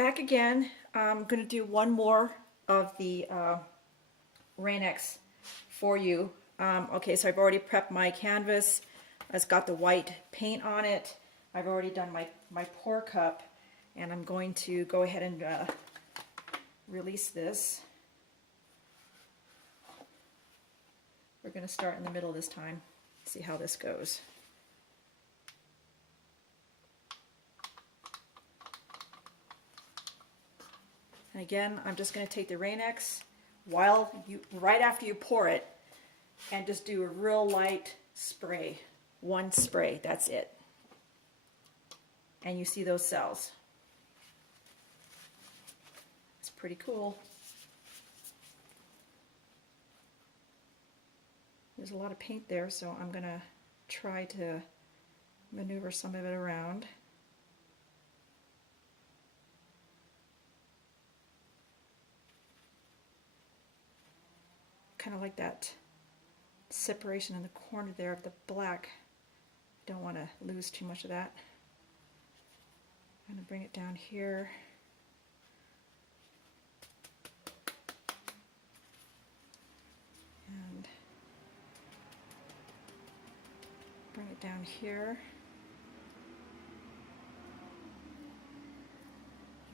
Back again. I'm going to do one more of the RainX for you. Okay, so I've already prepped my canvas. It's got the white paint on it. I've already done my pour cup, and I'm going to go ahead and release this. We're going to start in the middle this time, see how this goes. And again, I'm just going to take the RainX right after you pour it, and just do a real light spray. One spray, that's it. And you see those cells. It's pretty cool. There's a lot of paint there, so I'm going to try to maneuver some of it around. Kind of like that separation in the corner there of the black. Don't want to lose too much of that. I'm going to bring it down here. And bring it down here.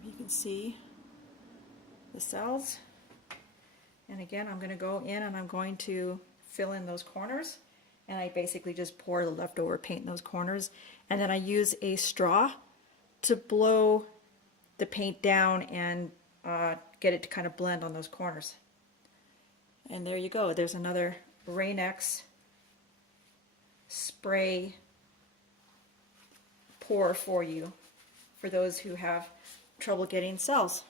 You can see the cells. And again, I'm going to go in and I'm going to fill in those corners. And I basically just pour the leftover paint in those corners. And then I use a straw to blow the paint down and get it to kind of blend on those corners. And there you go. There's another RainX spray pour for you, for those who have trouble getting cells.